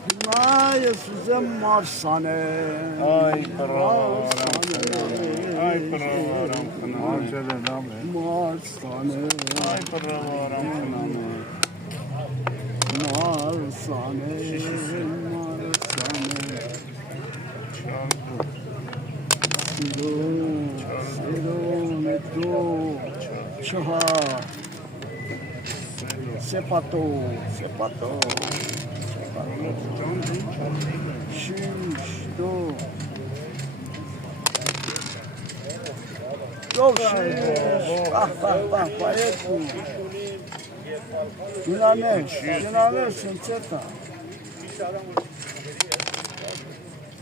Ես ուզեմ մարսանը Ay pıravaram kınane Ay pıravaram kınane Մարսանը Ay pıravaram kınane Մարսանը Սիրում է դու Չհա Սեպատո Շիշ դու Դով շիշ Պահ Գնանես ընցետա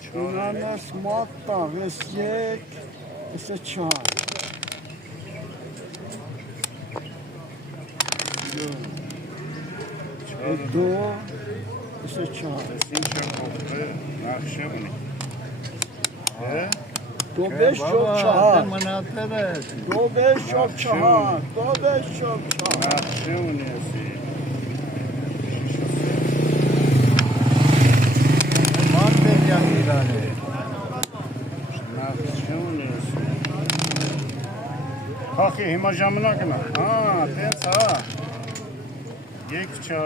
Գնանես մատտա Ես եկ Ես է չար Դու Ես է չար Ինչ է կողպը նախշե ունի Դու բես չոք չհար Մնատել է Դու բես չոք չհար Նախշե ունի եսի Մարտերյան իրան է Նախշե ունի եսի Խախի հիմա ժամանակն է տենց հա Եկ չա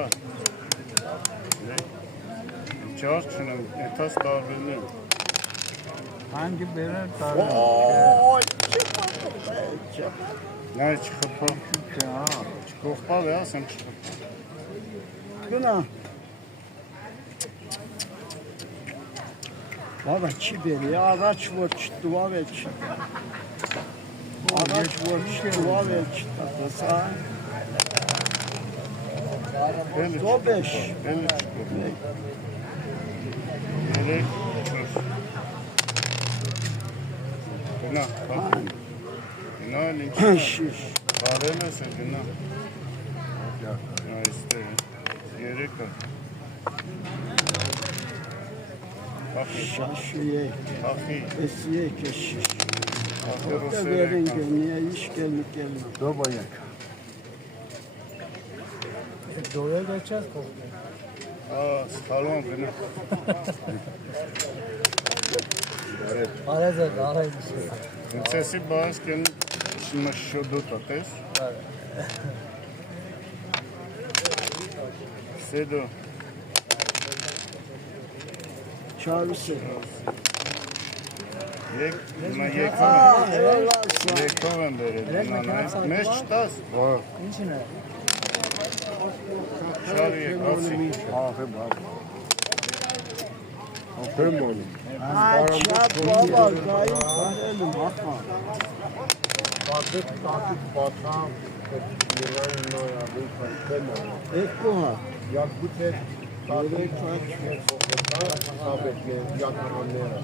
Չար չնեմ, եթաս տարվելն եմ Հանգի բերել տարել Ոյ Նայ չխպով Չկողպավ է ասեմ չխպով Գնա Բաբա չի բերի, առաջ որ չտուավ է չի Առաջ որ չտուավ է չի տասա Դոբեշ Էլի չկով Երեք չոս Գնա, գնա էլ ինչ Շիշ Բարել ես է գնա Այստե երեկը Խախի, Շաշու եկ, խախի ես եկ է շիշ Խախի Դե վերին գնի է, իշ կելնի Դոբա եկ Դոյել է չես կողպել Սխալում գնա Արեզ է, արեզ է Ինցեսի բաս կեն շիմը շոդոտա, տես Սեդո Չարուս է Հիմա երկով եմ բերել Մեզ չտաս Ինչին է Շար եկ, ասի Աչատ բաբա, գայի խարել եմ, ախա Պատիկ պատամ Երային նոյա Եկո հա Յակուտ է Երեք հաչ Սաբետ Յականանները